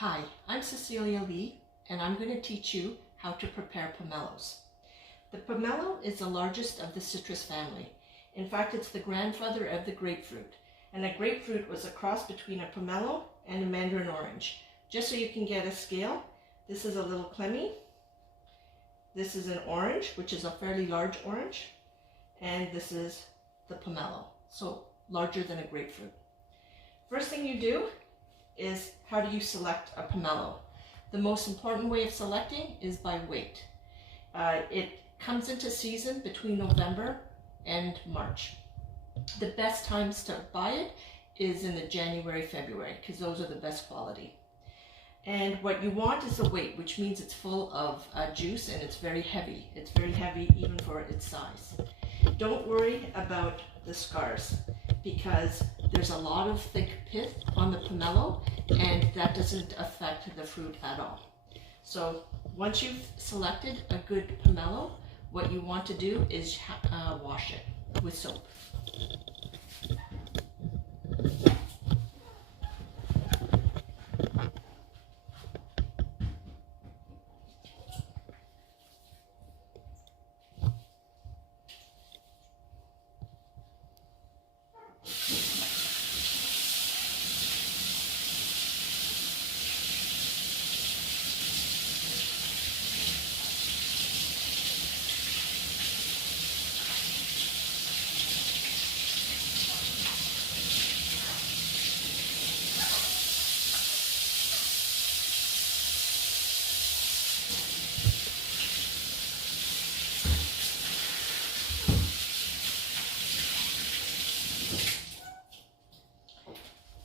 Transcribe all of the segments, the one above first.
Hi, I'm Cecilia Lee, and I'm going to teach you how to prepare pomelos. The pomelo is the largest of the citrus family. In fact, it's the grandfather of the grapefruit. And a grapefruit was a cross between a pomelo and a mandarin orange. Just so you can get a scale, this is a little clemmy. This is an orange, which is a fairly large orange. And this is the pomelo, so larger than a grapefruit. First thing you do is, how do you select a pomelo? The most important way of selecting is by weight. It comes into season between November and March. The best times to buy it is in the January, February, because those are the best quality. And what you want is the weight, which means it's full of juice and it's very heavy. It's very heavy even for its size. Don't worry about the scars, because there's a lot of thick pith on the pomelo and that doesn't affect the fruit at all. So once you've selected a good pomelo, what you want to do is wash it with soap.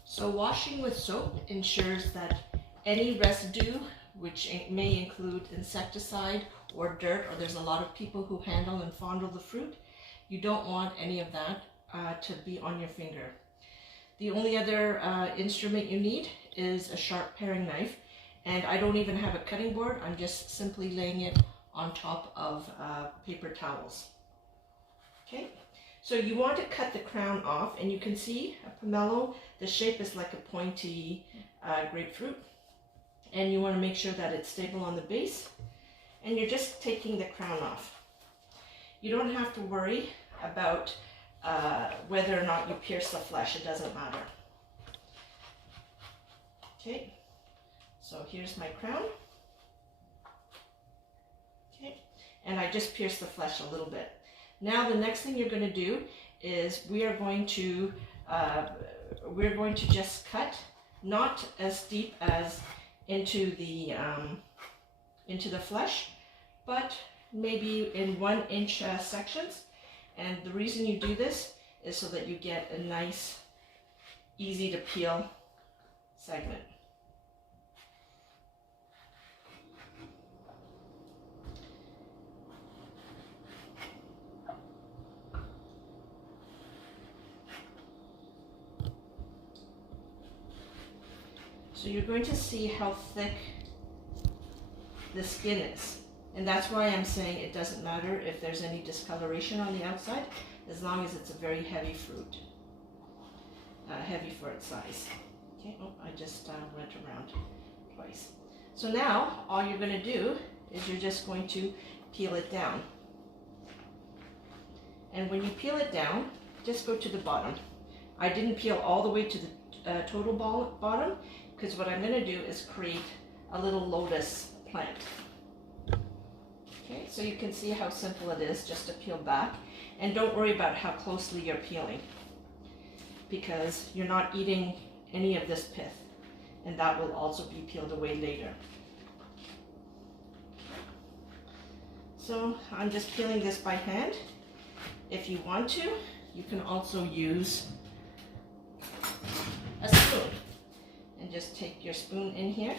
So washing with soap ensures that any residue, which may include insecticide or dirt, or there's a lot of people who handle and fondle the fruit, you don't want any of that to be on your finger. The only other instrument you need is a sharp paring knife, and I don't even have a cutting board. I'm just simply laying it on top of paper towels. Okay. So you want to cut the crown off, and you can see a pomelo, the shape is like a pointy grapefruit, and you want to make sure that it's stable on the base, and you're just taking the crown off. You don't have to worry about whether or not you pierce the flesh, it doesn't matter. Okay, so here's my crown. Okay, and I just pierced the flesh a little bit. Now the next thing you're going to do is we're going to just cut, not as deep as into the flesh, but maybe in 1-inch sections. And the reason you do this is so that you get a nice, easy to peel segment. So you're going to see how thick the skin is. And that's why I'm saying it doesn't matter if there's any discoloration on the outside, as long as it's a very heavy fruit, heavy for its size. Okay, oh, I just went around twice. So now all you're going to do is you're just going to peel it down. And when you peel it down, just go to the bottom. I didn't peel all the way to the total bottom, because what I'm going to do is create a little lotus plant. Okay, so you can see how simple it is just to peel back, and don't worry about how closely you're peeling, because you're not eating any of this pith, and that will also be peeled away later. So I'm just peeling this by hand. If you want to, you can also use a spoon. And just take your spoon in here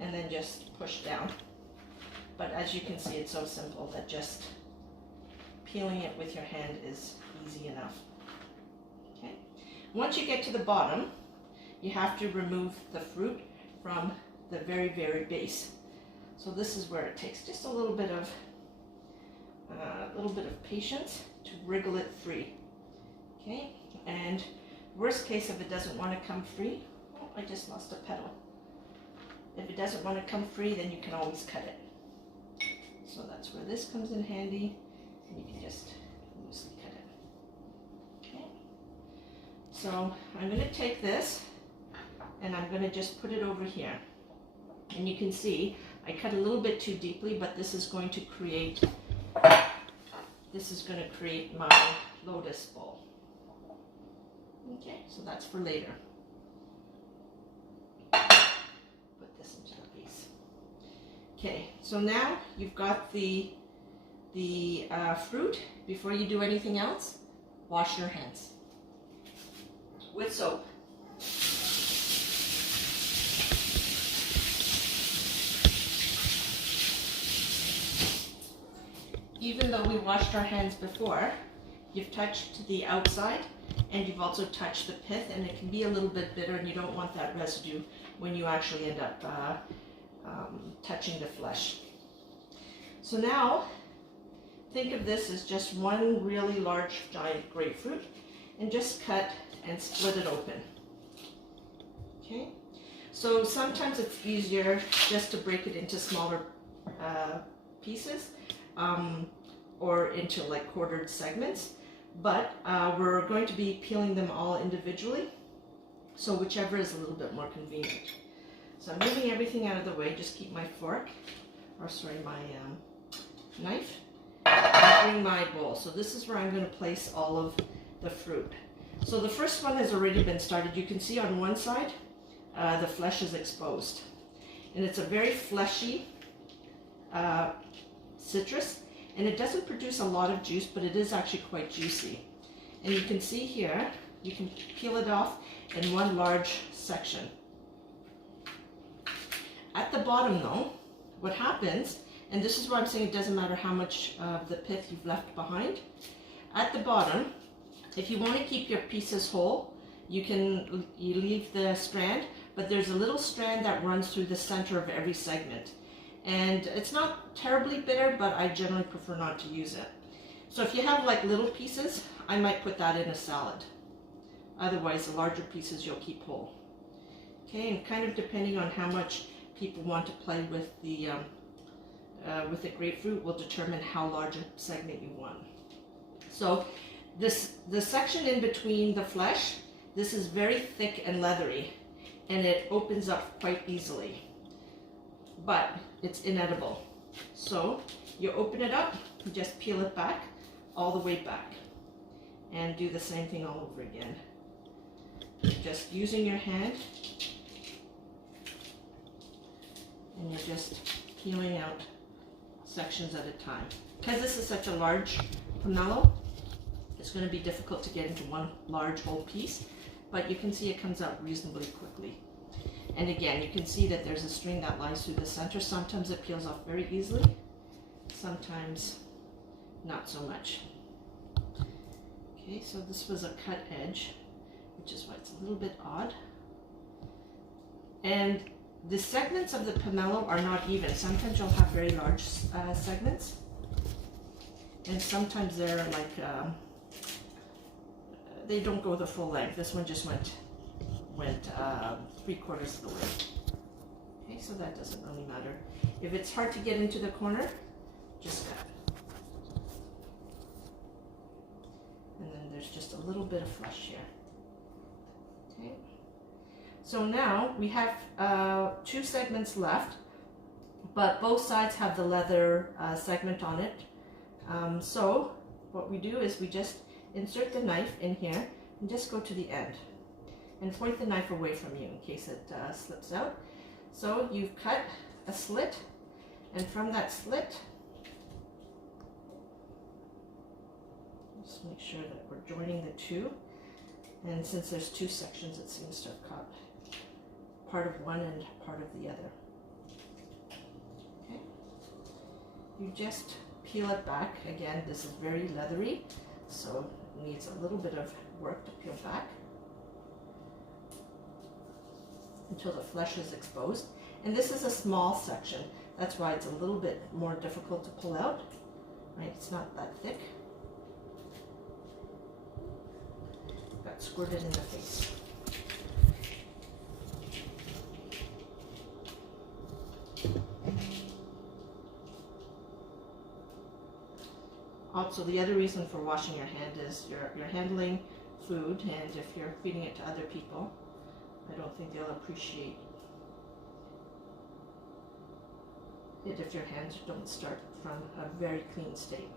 and then just push down. But as you can see, it's so simple that just peeling it with your hand is easy enough. Okay. Once you get to the bottom, you have to remove the fruit from the very, very base. So this is where it takes just a little bit of patience to wriggle it free. Okay, and worst case, if it doesn't want to come free, I just lost a petal. If it doesn't want to come free, then you can always cut it. So that's where this comes in handy, and you can just loosely cut it. Okay. So I'm going to take this and I'm going to just put it over here. And you can see I cut a little bit too deeply, but this is going to create my lotus bowl. Okay, so that's for later. Put this into the piece. Okay, so now you've got the fruit. Before you do anything else, wash your hands with soap. Even though we washed our hands before, you've touched the outside and you've also touched the pith, and it can be a little bit bitter, and you don't want that residue when you actually end up touching the flesh. So now think of this as just one really large giant grapefruit, and just cut and split it open. Okay, so sometimes it's easier just to break it into smaller pieces or into like quartered segments, but we're going to be peeling them all individually, so whichever is a little bit more convenient. So I'm moving everything out of the way. Just keep my fork, or sorry, my knife, and bring my bowl. So this is where I'm going to place all of the fruit. So the first one has already been started. You can see on one side the flesh is exposed, and it's a very fleshy citrus, and it doesn't produce a lot of juice, but it is actually quite juicy. And you can see here, you can peel it off in one large section. At the bottom though, what happens, and this is why I'm saying it doesn't matter how much of the pith you've left behind, at the bottom, if you want to keep your pieces whole, you leave the strand, but there's a little strand that runs through the center of every segment. And it's not terribly bitter, but I generally prefer not to use it. So if you have like little pieces, I might put that in a salad. Otherwise, the larger pieces you'll keep whole. Okay, and kind of depending on how much people want to play with the grapefruit will determine how large a segment you want. So the section in between the flesh, this is very thick and leathery, and it opens up quite easily, but it's inedible. So you open it up, you just peel it back, all the way back, and do the same thing all over again. Just using your hand, and you're just peeling out sections at a time. Because this is such a large pomelo, it's going to be difficult to get into one large whole piece, but you can see it comes out reasonably quickly. And again, you can see that there's a string that lies through the center. Sometimes it peels off very easily, sometimes not so much. Okay, so this was a cut edge, which is why it's a little bit odd. And the segments of the pomelo are not even. Sometimes you'll have very large segments, and sometimes they're like, they don't go the full length. This one just went 3/4 of the way. Okay, so that doesn't really matter. If it's hard to get into the corner, just cut. And then there's just a little bit of flesh here. Okay. So now we have 2 segments left, but both sides have the leather segment on it. So what we do is we just insert the knife in here and just go to the end and point the knife away from you in case it slips out. So you've cut a slit, and from that slit, just make sure that we're joining the two. And since there's 2 sections, it seems to have caught part of one and part of the other. Okay. You just peel it back. Again, this is very leathery, so it needs a little bit of work to peel back until the flesh is exposed. And this is a small section. That's why it's a little bit more difficult to pull out. Right? It's not that thick. Got squirted in the face. Also, the other reason for washing your hand is you're handling food, and if you're feeding it to other people, I don't think they'll appreciate it if your hands don't start from a very clean state.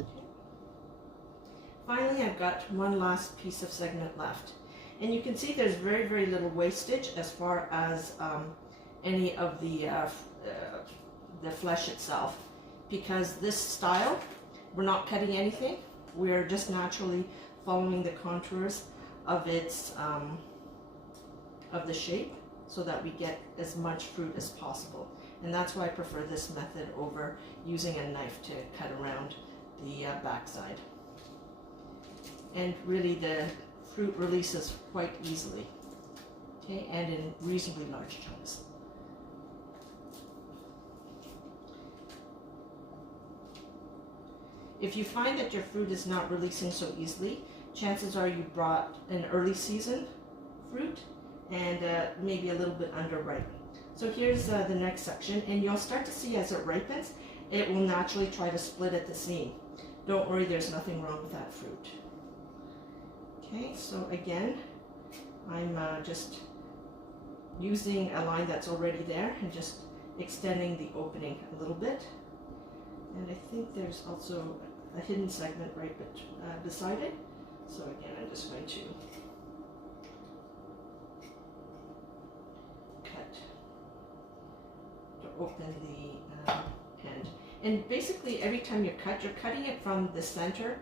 Okay. Finally, I've got one last piece of segment left. And you can see there's very, very little wastage as far as any of the flesh itself. Because this style, we're not cutting anything. We're just naturally following the contours of its, of the shape, so that we get as much fruit as possible. And that's why I prefer this method over using a knife to cut around the backside. And really the fruit releases quite easily, okay, and in reasonably large chunks. If you find that your fruit is not releasing so easily, chances are you brought an early season fruit and maybe a little bit underripe. So here's the next section, and you'll start to see as it ripens, it will naturally try to split at the seam. Don't worry, there's nothing wrong with that fruit. Okay, so again, I'm just using a line that's already there and just extending the opening a little bit. And I think there's also a hidden segment right beside it. So again, I'm just going to cut to open the end. And basically, every time you cut, you're cutting it from the center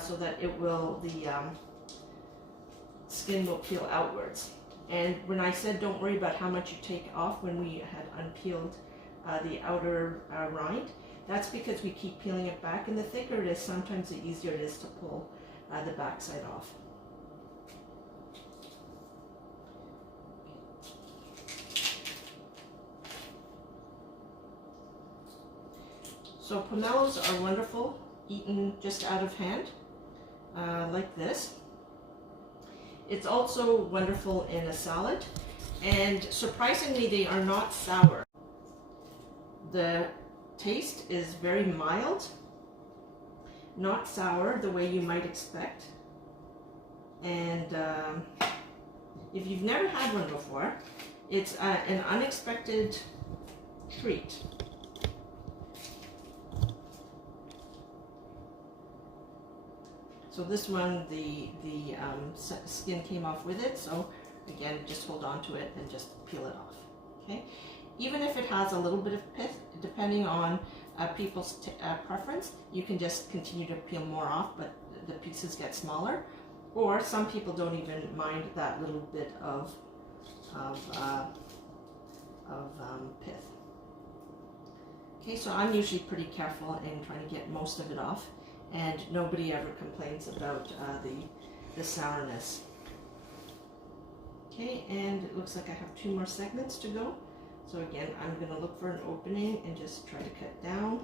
so that it will, the skin will peel outwards. And when I said don't worry about how much you take off when we had unpeeled the outer rind, that's because we keep peeling it back, and the thicker it is, sometimes the easier it is to pull the backside off. So pomelos are wonderful, eaten just out of hand, like this. It's also wonderful in a salad, and surprisingly they are not sour. The taste is very mild, not sour the way you might expect. And if you've never had one before, it's an unexpected treat. So this one, the skin came off with it, so again, just hold on to it and just peel it off, okay? Even if it has a little bit of pith, depending on people's preference, you can just continue to peel more off, but the pieces get smaller. Or some people don't even mind that little bit of pith. Okay, so I'm usually pretty careful in trying to get most of it off, and nobody ever complains about the sourness. Okay, and it looks like I have 2 more segments to go. So again, I'm going to look for an opening and just try to cut down.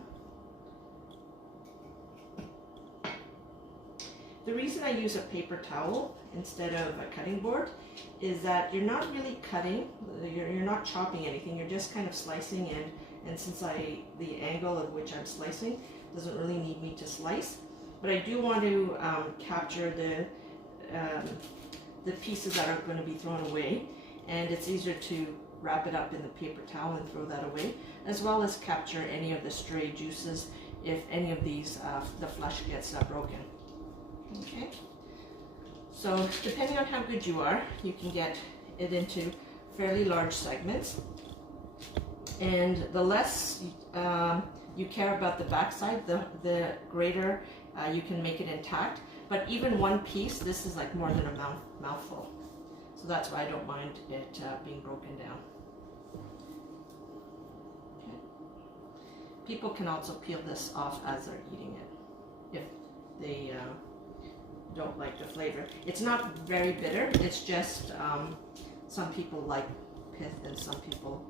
The reason I use a paper towel instead of a cutting board is that you're not really cutting, you're not chopping anything, you're just kind of slicing, and since the angle of which I'm slicing doesn't really need me to slice, but I do want to capture the pieces that are going to be thrown away, and it's easier to wrap it up in the paper towel and throw that away, as well as capture any of the stray juices if any of these, the flesh gets broken. Okay, so depending on how good you are, you can get it into fairly large segments, and the less you care about the backside, the greater you can make it intact. But even one piece, this is like more than a mouthful. So that's why I don't mind it being broken down. Okay. People can also peel this off as they're eating it if they don't like the flavor. It's not very bitter, it's just some people like pith and some people,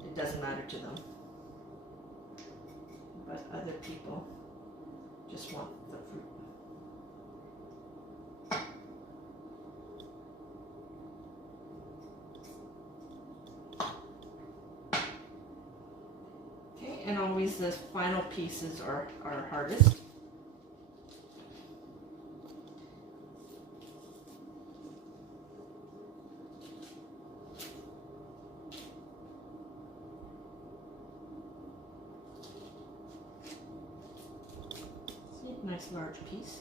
it doesn't matter to them. But other people just want the fruit. and always the final pieces are hardest. See, nice large piece.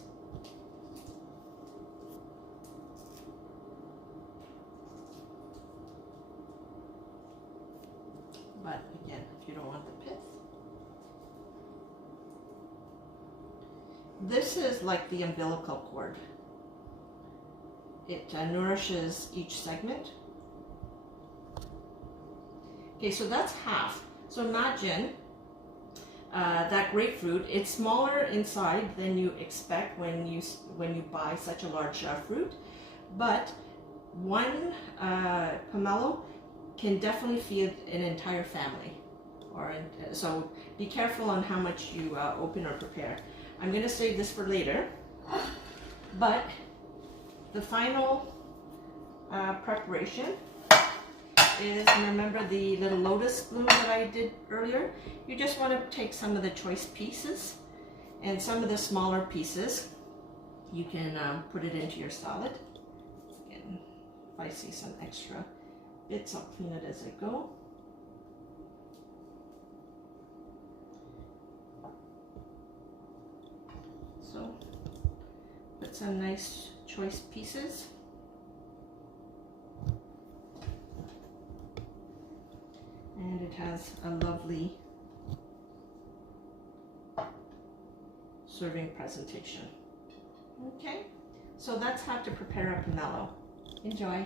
But again, if you don't want the pith. This is like the umbilical cord. It nourishes each segment. Okay, so that's half. So imagine that grapefruit. It's smaller inside than you expect when you buy such a large fruit, but one pomelo can definitely feed an entire family. So be careful on how much you open or prepare. I'm going to save this for later, but the final preparation is, remember the little lotus bloom that I did earlier? You just want to take some of the choice pieces, and some of the smaller pieces you can put it into your salad. And if I see some extra bits, I'll clean it as I go. So put some nice choice pieces. And it has a lovely serving presentation. Okay, so that's how to prepare a pomelo. Enjoy.